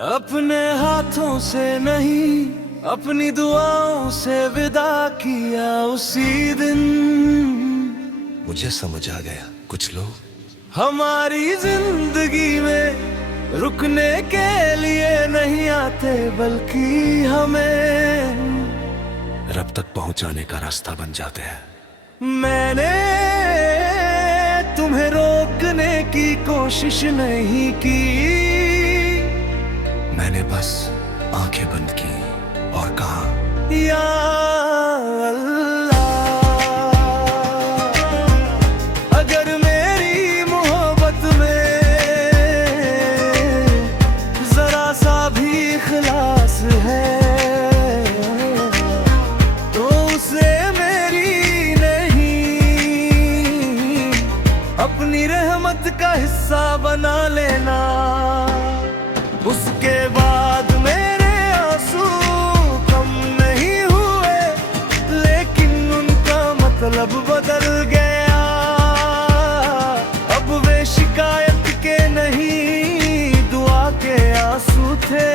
अपने हाथों से नहीं, अपनी दुआओं से विदा किया उसी दिन। मुझे समझ आ गया, कुछ लोग हमारी जिंदगी में रुकने के लिए नहीं आते, बल्कि हमें रब तक पहुंचाने का रास्ता बन जाते हैं। मैंने तुम्हें रोकने की कोशिश नहीं की, मैंने बस आंखें बंद की और कहा, या अल्लाह, अगर मेरी मोहब्बत में जरा सा भी इखलास है तो उसे मेरी नहीं, अपनी रहमत का हिस्सा बना लेना। उसके बाद मेरे आंसू कम नहीं हुए, लेकिन उनका मतलब बदल गया। अब वे शिकायत के नहीं, दुआ के आंसू थे।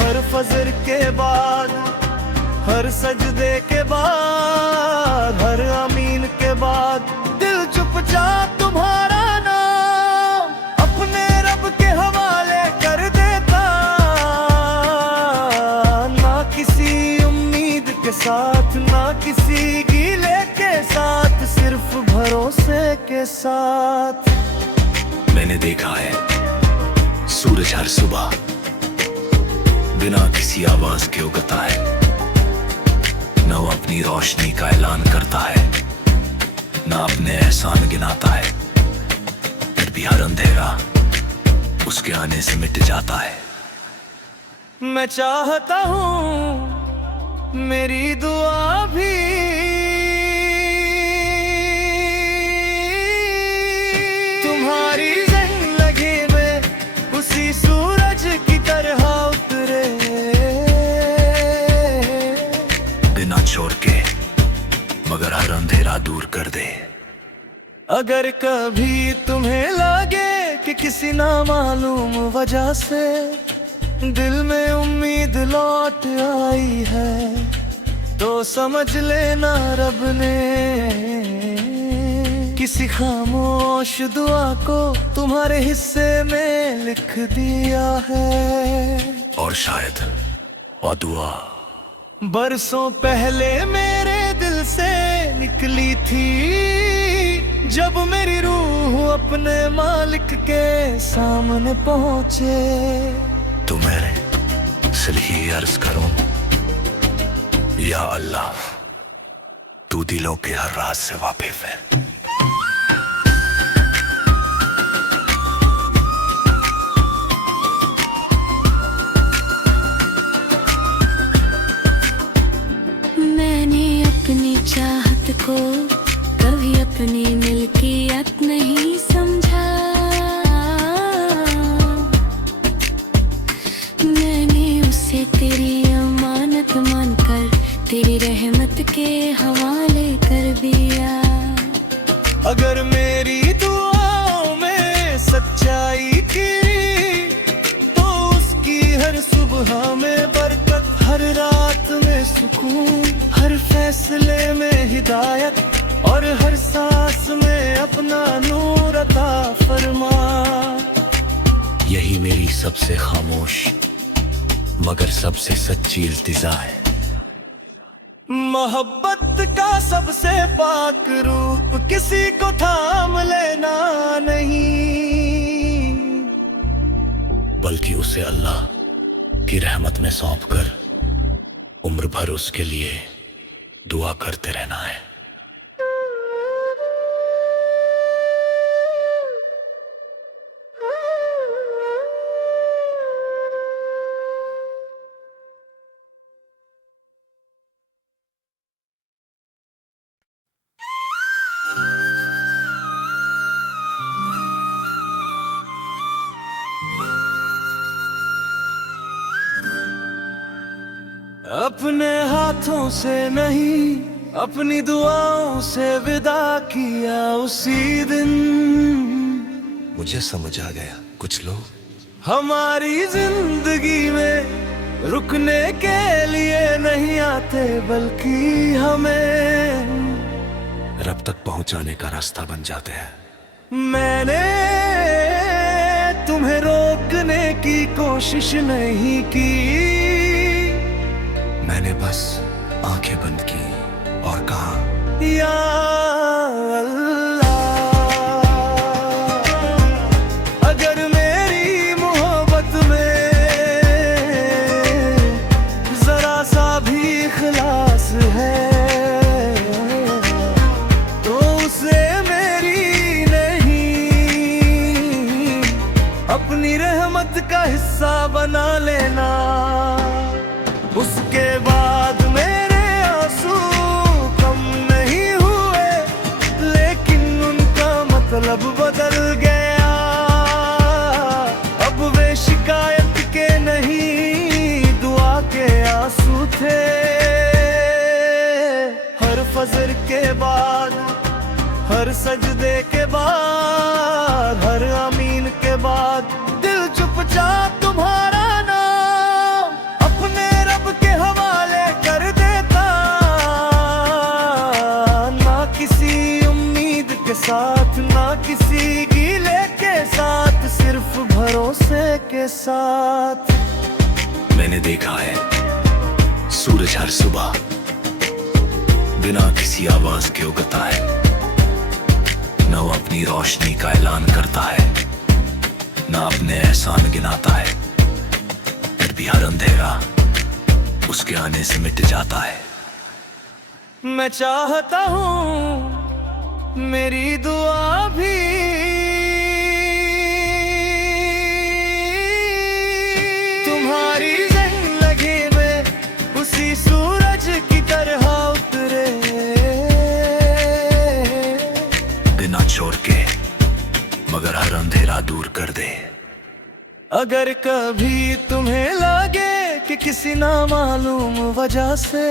हर फजर के बाद, हर सजदे के बाद, हर आमीन के बाद दिल चुपचाप तुम्हारा नाम अपने रब के हवाले कर देता। ना किसी उम्मीद के साथ, ना किसी गीले के साथ, सिर्फ भरोसे के साथ। मैंने देखा है सूरज हर सुबह बिना किसी आवाज के उगता है, न वो अपनी रोशनी का ऐलान करता है, न अपने एहसान गिनाता है, फिर भी हर अंधेरा उसके आने से मिट जाता है। मैं चाहता हूँ मेरी दुआ भी तुम्हारी जिंदगी में उसी सूरज की तरह उतरे, बिना छोड़ के मगर हर अंधेरा दूर कर दे। अगर कभी तुम्हें लगे कि किसी नामालूम वजह से दिल में उम्मीद लौट आई है, तो समझ लेना रब ने किसी खामोश दुआ को तुम्हारे हिस्से में लिख दिया है। और शायद वो दुआ बरसों पहले मेरे दिल से निकली थी, जब मेरी रूह अपने मालिक के सामने पहुंचे। तो मैं सिर्फ ही अर्ज करूं, या अल्लाह, तू दिलों के हर राज से वाकिफ है। मैंने अपनी चाहत को कभी अपनी मिल्कियत नहीं समझा, मैंने उसे तेरी अमानत मानकर तेरी रहमत के हवाले कर दिया। अगर मेरी दुआओं में सच्चाई की, तो उसकी हर सुबह में बरकत, हर रात में सुकून, हर फैसले में हिदायत, और हर सांस में अपना नूर अता फरमा। यही मेरी सबसे खामोश मगर सबसे सच्ची इल्तिजा है। मोहब्बत का सबसे पाक रूप किसी को थाम लेना नहीं, बल्कि उसे अल्लाह की रहमत में सौंप कर उम्र भर उसके लिए दुआ करते रहना है। अपने हाथों से नहीं, अपनी दुआओं से विदा किया उसी दिन। मुझे समझ आ गया, कुछ लोग हमारी जिंदगी में रुकने के लिए नहीं आते, बल्कि हमें रब तक पहुंचाने का रास्ता बन जाते हैं। मैंने तुम्हें रोकने की कोशिश नहीं की, मैंने बस आंखें बंद की और कहा, या अल्लाह, अगर मेरी मोहब्बत में जरा सा भी इखलास है तो उसे मेरी नहीं, अपनी रहमत का हिस्सा बना लेना। उसके बाद मेरे आंसू कम नहीं हुए, लेकिन उनका मतलब बदल गया। अब वे शिकायत के नहीं, दुआ के आंसू थे। हर फजर के बाद, हर सजदे के बाद, हर आमीन के बाद दिल चुपचाप तुम्हारा नाम अपने रब के हवाले कर देता। ना किसी उम्मीद के साथ, ना किसी गीले के साथ, सिर्फ भरोसे के साथ। मैंने देखा है सूरज हर सुबह बिना किसी आवाज के उगता है, न वो अपनी रोशनी का ऐलान करता है, न अपने एहसान गिनाता है, फिर भी हर अंधेरा उसके आने से मिट जाता है। मैं चाहता हूँ मेरी दुआ भी तुम्हारी जिंदगी में उसी सूरज की तरह उतरे, बिना छोड़ के मगर हर अंधेरा दूर कर दे। अगर कभी तुम्हें लगे कि किसी नामालूम वजह से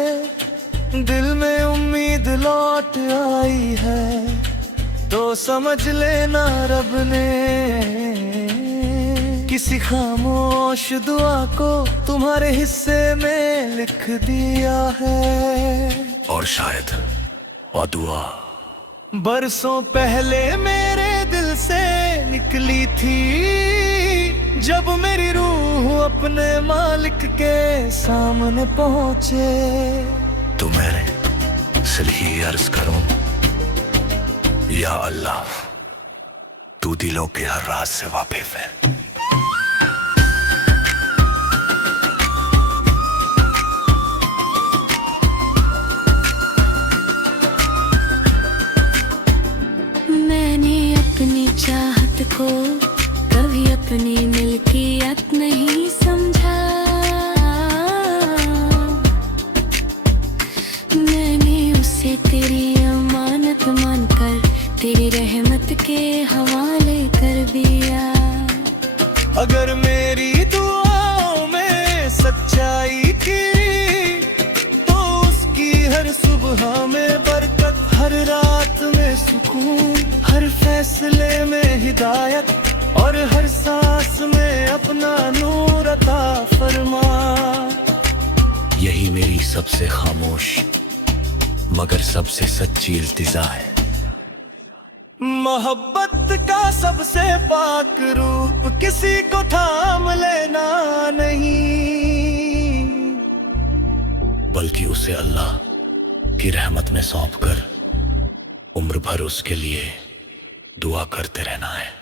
दिल में उम्मीद लौट आई है, तो समझ लेना रब ने किसी खामोश दुआ को तुम्हारे हिस्से में लिख दिया है। और शायद वो दुआ बरसों पहले मेरे दिल से निकली थी, जब मेरी रूह अपने मालिक के सामने पहुंचे। तो मैं इसलिए अर्ज करूं, या अल्लाह, तू दिलों के हर राज से वाकिफ है। मैंने अपनी चाहत को कभी अपनी मिल्कियत नहीं समझा, मैंने उसे तेरी अमानत मानकर तेरी रहमत के हवाले कर दिया। अगर मेरी दुआओं में सच्चाई की, तो उसकी हर सुबह में बरकत, हर रात में सुकून, हर फैसले में हिदायत और हर सांस में अपना नूर अता फरमा। यही मेरी सबसे खामोश मगर सबसे सच्ची इल्तिजा है। मोहब्बत का सबसे पाक रूप किसी को थाम लेना नहीं, बल्कि उसे अल्लाह की रहमत में सौंपकर उम्र भर उसके लिए दुआ करते रहना है।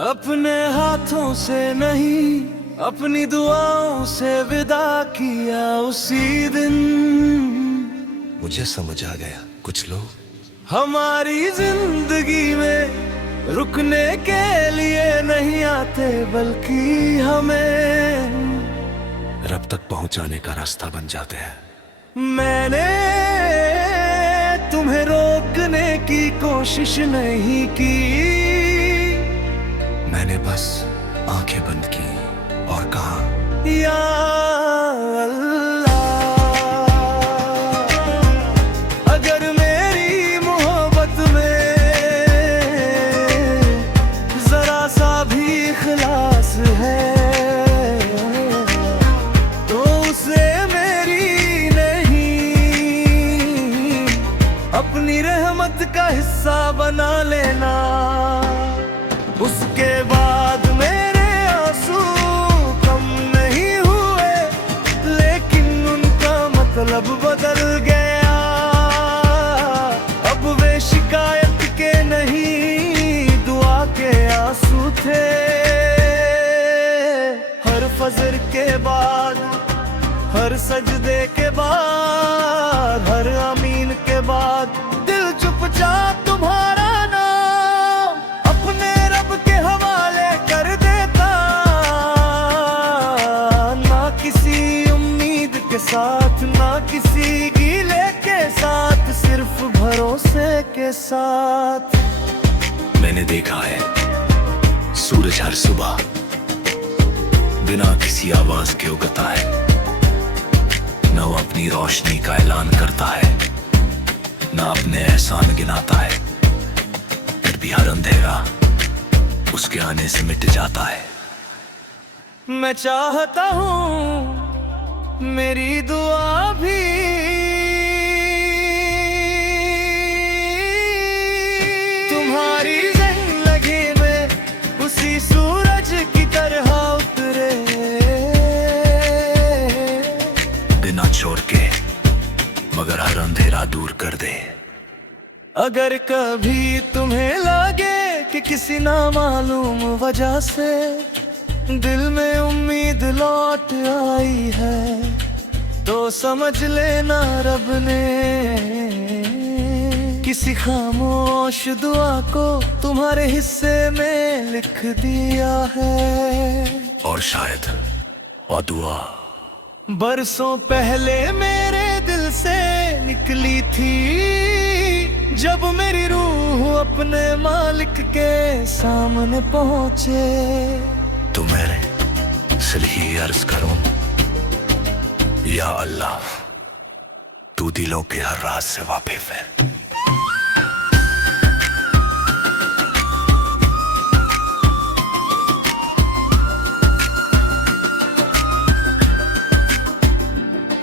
अपने हाथों से नहीं, अपनी दुआओं से विदा किया उसी दिन। मुझे समझ आ गया, कुछ लोग हमारी जिंदगी में रुकने के लिए नहीं आते, बल्कि हमें रब तक पहुंचाने का रास्ता बन जाते हैं। मैंने तुम्हें रोकने की कोशिश नहीं की, मैंने बस आंखें बंद की और कहा, या अल्लाह, अगर मेरी मोहब्बत में जरा सा भी इखलास है तो उसे मेरी नहीं अपनी रहमत का हिस्सा बना लेना। उसके बाद मेरे आंसू कम नहीं हुए, लेकिन उनका मतलब बदल गया। अब वे शिकायत के नहीं दुआ के आंसू थे। हर फजर के बाद, हर सजदे के बाद, हर आमीन के बाद दिल चुपचाप तुम्हारा नाम अपने रब के हवाले कर देता। ना किसी उम्मीद के साथ, ना किसी गीले के साथ, सिर्फ भरोसे के साथ। मैंने देखा है सूरज हर सुबह बिना किसी आवाज के उगता है, न वो अपनी रोशनी का ऐलान करता है, न अपने एहसान गिनाता है, फिर भी हर अंधेरा उसके आने से मिट जाता है। मैं चाहता हूँ मेरी दुआ भी तुम्हारी जिंदगी में उसी सूरज की तरह उतरे, बिना छोड़ के मगर हर अंधेरा दूर कर दे। अगर कभी तुम्हें लगे कि किसी नामालूम वजह से दिल में उम्मीद लौट आई है, तो समझ लेना रब ने किसी खामोश दुआ को तुम्हारे हिस्से में लिख दिया है। और शायद वो दुआ बरसों पहले मेरे दिल से निकली थी, जब मेरी रूह अपने मालिक के सामने पहुंचे। तो मेरे इसलिए अर्ज करूं, या अल्लाह तू दिलों के हर राज से वाकिफ है।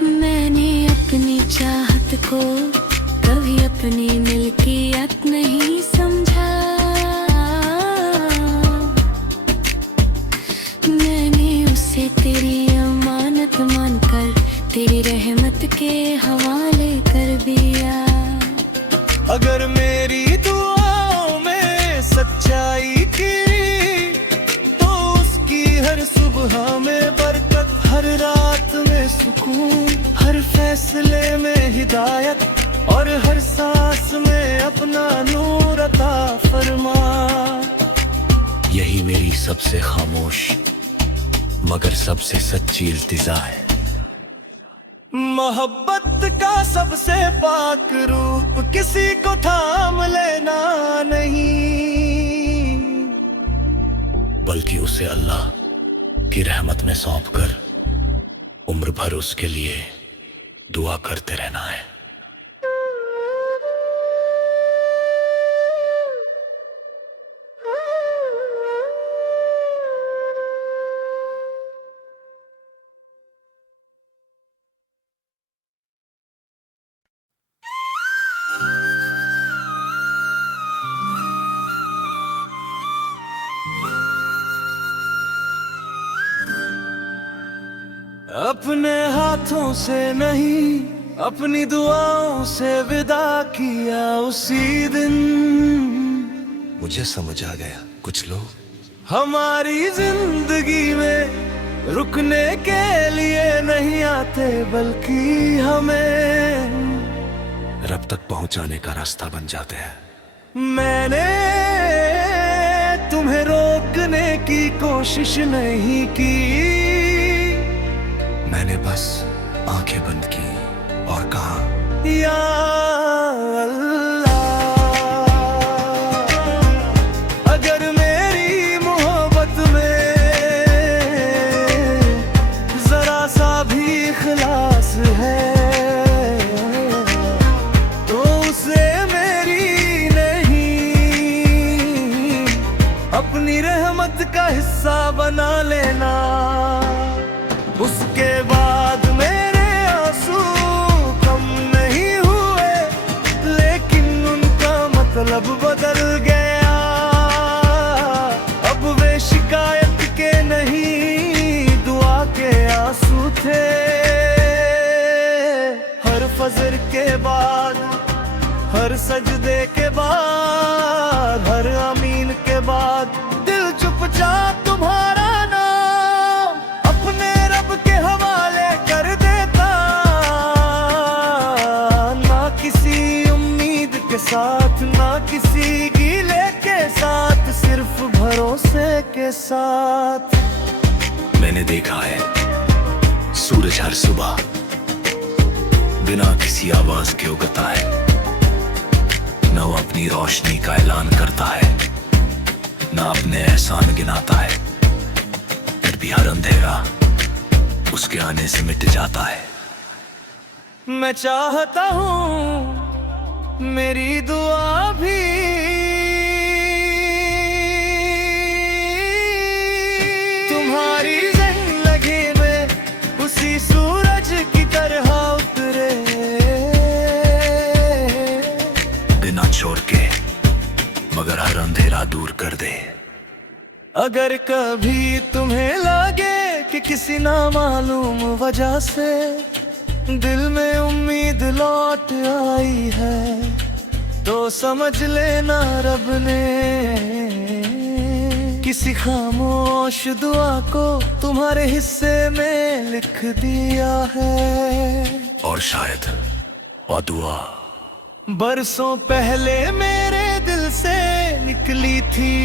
मैंने अपनी चाहत को कभी अपनी मिल्कियत नहीं समझा। मैंने उसे तेरी अमानत मानकर तेरी रहमत के हवाले कर दिया। अगर मेरी दुआओं में सच्चाई की तो उसकी हर सुबह में बरकत, हर रात में सुकून, हर फैसले में हिदायत और हर सांस में अपना नूर अता फरमा। यही मेरी सबसे खामोश मगर सबसे सच्ची इल्तिजा है। मोहब्बत का सबसे पाक रूप किसी को थाम लेना नहीं, बल्कि उसे अल्लाह की रहमत में सौंप कर उम्र भर उसके लिए दुआ करते रहना है। अपने हाथों से नहीं अपनी दुआओं से विदा किया उसी दिन। मुझे समझ आ गया, कुछ लोग हमारी जिंदगी में रुकने के लिए नहीं आते, बल्कि हमें रब तक पहुंचाने का रास्ता बन जाते हैं। मैंने तुम्हें रोकने की कोशिश नहीं की, मैंने बस आंखें बंद की और कहा, या अल्लाह, अगर मेरी मोहब्बत में जरा सा भी इखलास है तो उसे मेरी नहीं अपनी रहमत का हिस्सा बना लेना। उसके बाद मेरे आंसू कम नहीं हुए, लेकिन उनका मतलब बदल गया। अब वे शिकायत के नहीं दुआ के आंसू थे। हर फजर के बाद, हर सजदे के बाद, हर आमीन के बाद दिल चुपचाप तुम्हारा नाम अपने रब के हवाले कर देता। ना किसी उम्मीद के साथ, ना किसी गीले के साथ, सिर्फ भरोसे के साथ। मैंने देखा है सूरज हर सुबह बिना किसी आवाज के उगता है, न वो अपनी रोशनी का ऐलान करता है, न अपने एहसान गिनाता है, फिर भी हर अंधेरा उसके आने से मिट जाता है। मैं चाहता हूँ मेरी दुआ भी तुम्हारी जिंदगी में उसी सूरज की तरह उतरे। बिना छोड़ के मगर हर अंधेरा दूर कर दे। अगर कभी तुम्हें लगे कि किसी नामालूम वजह से दिल में उम्मीद लौट आई है, तो समझ लेना रब ने किसी खामोश दुआ को तुम्हारे हिस्से में लिख दिया है। और शायद वो दुआ बरसों पहले मेरे दिल से निकली थी,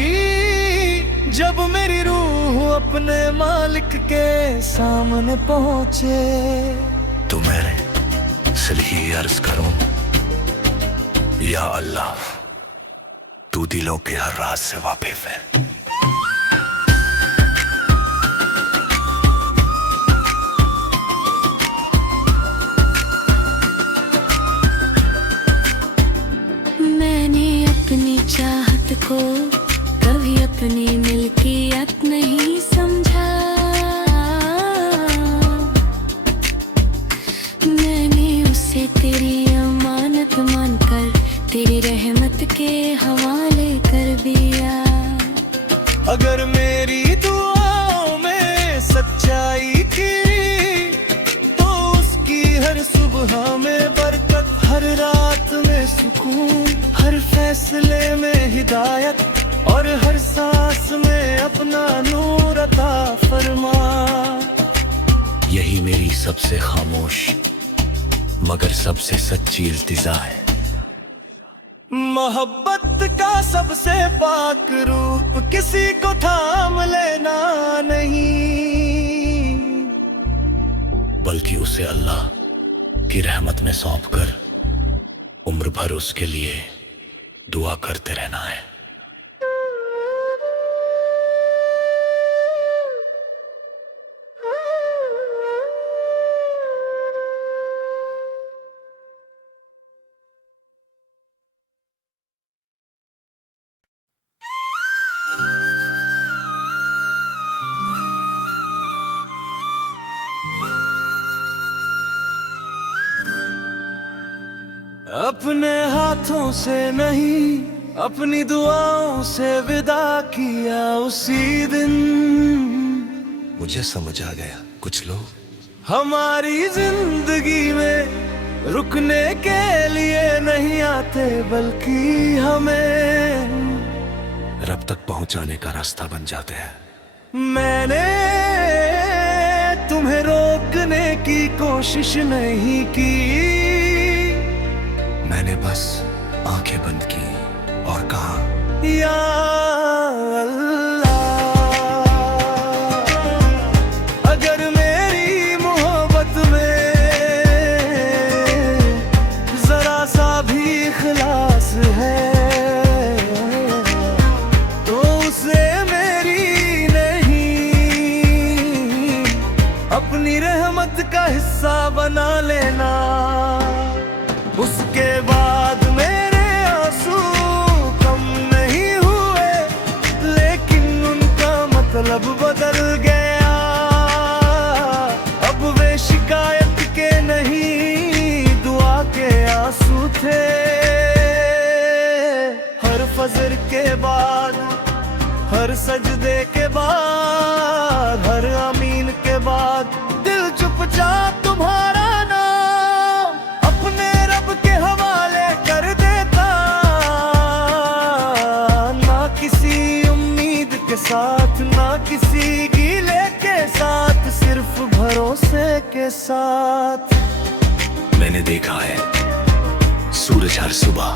जब मेरी रूह अपने मालिक के सामने पहुंचे। तो मैं इसलिए अर्ज करूं, या अल्लाह तू दिलों के हर राज से वाकिफ है। मैंने अपनी चाहत को कभी अपनी मिल्कियत नहीं समझा। मैंने उसे तेरी अमानत मानकर तेरी रहमत के हवाले कर दिया। अगर मेरी दुआओं में सच्चाई की तो उसकी हर सुबह में बरकत, हर रात में सुकून, हर फैसले में हिदायत और हर सांस में अपना नूर अता फरमा। यही मेरी सबसे खामोश मगर सबसे सच्ची इल्तिजा है। मोहब्बत का सबसे पाक रूप किसी को थाम लेना नहीं, बल्कि उसे अल्लाह की रहमत में सौंप कर उम्र भर उसके लिए दुआ करते रहना है। अपने हाथों से नहीं अपनी दुआओं से विदा किया उसी दिन। मुझे समझ आ गया, कुछ लोग हमारी जिंदगी में रुकने के लिए नहीं आते, बल्कि हमें रब तक पहुंचाने का रास्ता बन जाते हैं। मैंने तुम्हें रोकने की कोशिश नहीं की, मैंने बस आंखें बंद की और कहा, या अल्लाह, अगर मेरी मोहब्बत फजर के बाद, हर सजदे के बाद, हर आमीन के बाद दिल चुपचाप तुम्हारा नाम अपने रब के हवाले कर देता। ना किसी उम्मीद के साथ, ना किसी गीले के साथ, सिर्फ भरोसे के साथ। मैंने देखा है सूरज हर सुबह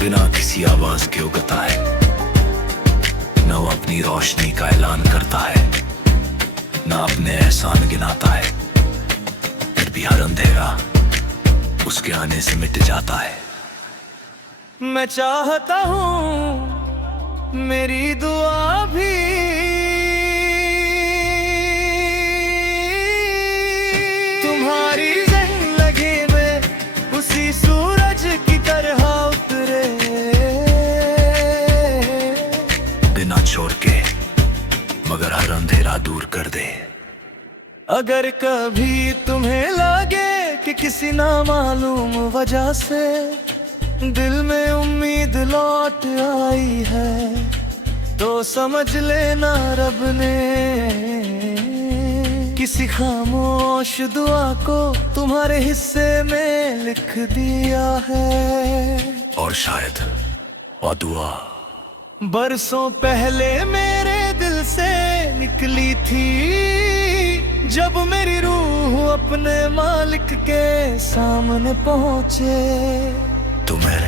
बिना किसी आवाज के उगता है, न वो अपनी रोशनी का ऐलान करता है, न अपने एहसान गिनाता है, फिर भी हर अंधेरा उसके आने से मिट जाता है। मैं चाहता हूँ मेरी दुआ भी तुम्हारी जिंदगी में उसी सूरज की तरह उतरे, बिना छोड़ के मगर हर अंधेरा दूर कर दे। अगर कभी तुम्हें लगे कि किसी नामालूम वजह से दिल में उम्मीद लौट आई है, तो समझ लेना रब ने किसी खामोश दुआ को तुम्हारे हिस्से में लिख दिया है। और शायद वो दुआ बरसों पहले मेरे दिल से निकली थी, जब मेरी रूह अपने मालिक के सामने पहुंचे। तो मैं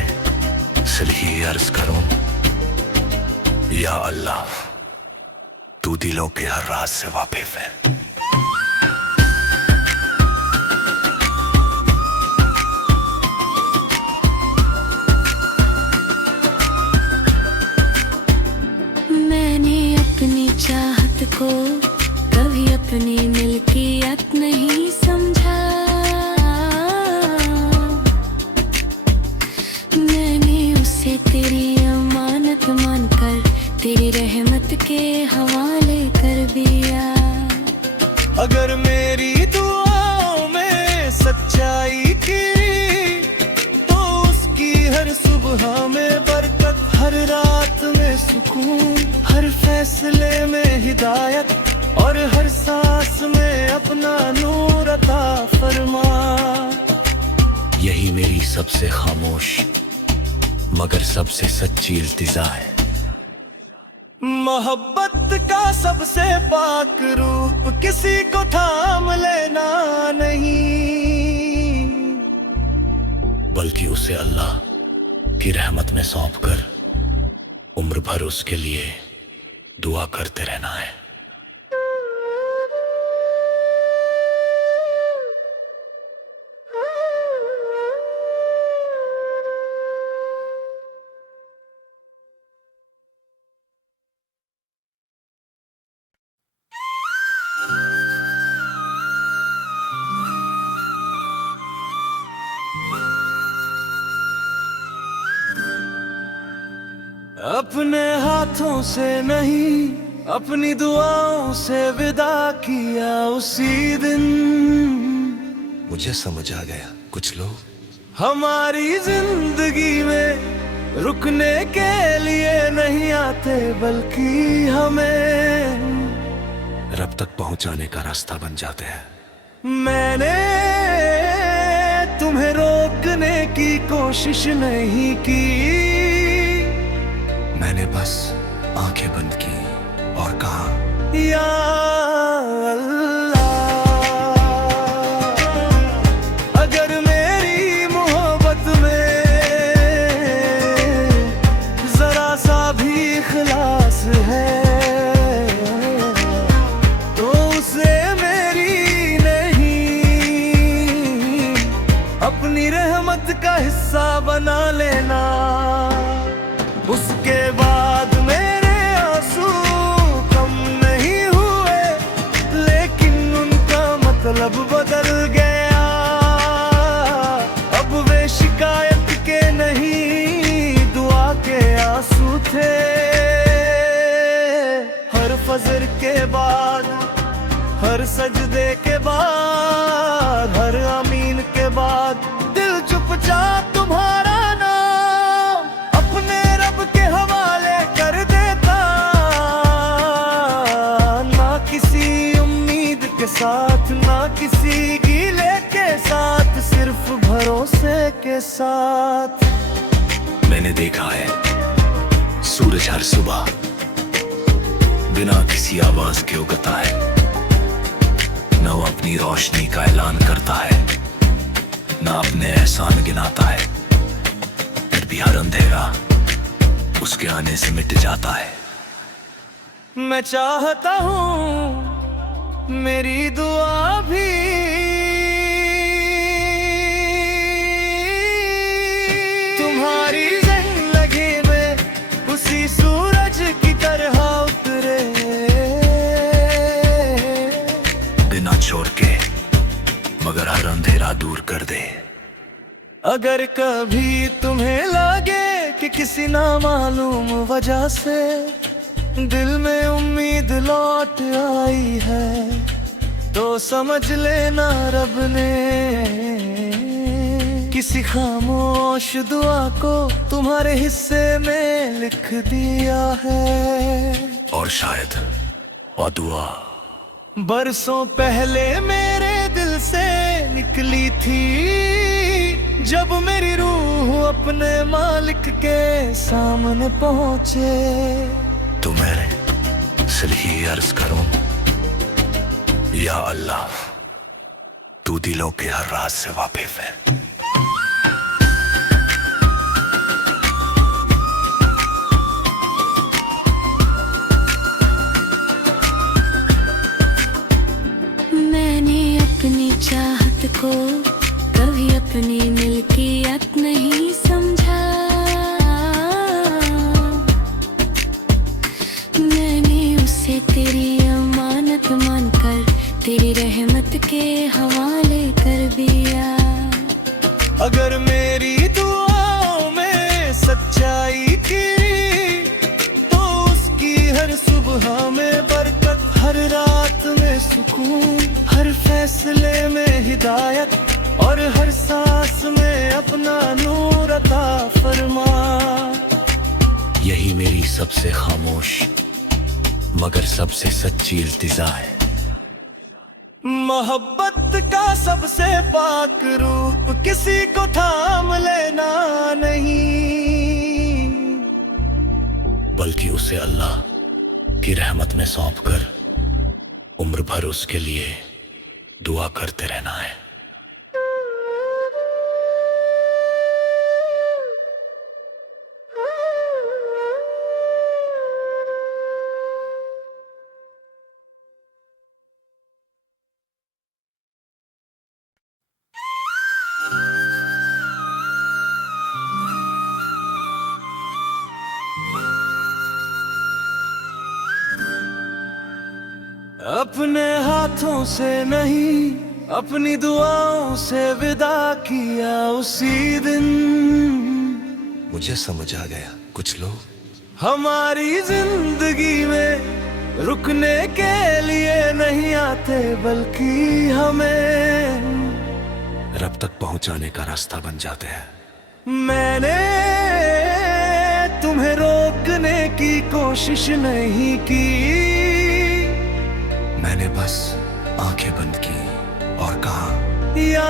सिर्फ ही अर्ज करूं, या अल्लाह तू दिलों के हर राज से वाकिफ है। मैंने अपनी चाहत को कभी अपनी मिल्कियत नहीं समझा, मैंने उसे तेरी अमानत मानकर तेरी रहमत के हवाले कर दिया। अगर मेरी दुआओं में सच्चाई की, तो उसकी हर सुबह में बरकत, हर रात में सुकून, हर फैसले में हिदायत, और हर सांस में अपना नूर अता फरमा। यही मेरी सबसे खामोश मगर सबसे सच्ची इल्तिजा है। मोहब्बत का सबसे पाक रूप किसी को थाम लेना नहीं, बल्कि उसे अल्लाह की रहमत में सौंप कर उम्र भर उसके लिए दुआ करते रहना है। अपने हाथों से नहीं, अपनी दुआओं से विदा किया उसी दिन। मुझे समझ आ गया, कुछ लोग हमारी जिंदगी में रुकने के लिए नहीं आते, बल्कि हमें रब तक पहुंचाने का रास्ता बन जाते हैं। मैंने तुम्हें रोकने की कोशिश नहीं की, मैंने बस आंखें बंद की और कहा, या अल्लाह, अगर मेरी मोहब्बत में जरा सा भी इखलास है, तो उसे मेरी नहीं अपनी रहमत का हिस्सा बना लेना। उसके बाद मेरे आंसू कम नहीं हुए, लेकिन उनका मतलब बदल गया। अब वे शिकायत के नहीं, दुआ के आंसू थे। हर फजर के बाद, हर सजदे के बाद, हर आमीन के बाद दिल चुपचाप तुम्हारा नाम अपने मैंने देखा है सूरज हर सुबह बिना किसी आवाज के उगता है, न वो अपनी रोशनी का ऐलान करता है, न अपने एहसान गिनाता है, फिर भी हर अंधेरा उसके आने से मिट जाता है। मैं चाहता हूँ मेरी दुआ भी तुम्हारी जिंदगी में उसी सूरज की तरह उतरे, बिना छोड़ के मगर हर अंधेरा दूर कर दे। अगर कभी तुम्हें लगे कि किसी नामालूम वजह से दिल में उम्मीद लौट आई है, तो समझ लेना रब ने किसी खामोश दुआ को तुम्हारे हिस्से में लिख दिया है। और शायद वो दुआ बरसों पहले मेरे दिल से निकली थी, जब मेरी रूह अपने मालिक के सामने पहुंचे। तो मैं सिर्फ ही अर्ज करूं, या अल्लाह तू दिलों के हर राज से वाकिफ है। मैंने अपनी चाहत को कभी अपनी मिल्कियत नहीं समझा, मैंने उसे तेरी अमानत मानकर तेरी रहमत के हवाले कर दिया। अगर मेरी दुआओं में सच्चाई की, तो उसकी हर सुबह में बरकत, हर रात में सुकून, हर फैसले में हिदायत और हर सांस में अपना नूर अता फरमा। यही मेरी सबसे खामोश मगर सबसे सच्ची इल्तिजा है। मोहब्बत का सबसे पाक रूप किसी को थाम लेना नहीं, बल्कि उसे अल्लाह की रहमत में सौंपकर उम्र भर उसके लिए दुआ करते रहना है। अपने हाथों से नहीं अपनी दुआओं से विदा किया उसी दिन। मुझे समझ आ गया, कुछ लोग हमारी जिंदगी में रुकने के लिए नहीं आते, बल्कि हमें रब तक पहुंचाने का रास्ता बन जाते हैं। मैंने तुम्हें रोकने की कोशिश नहीं की, मैंने बस आंखें बंद की और कहा, या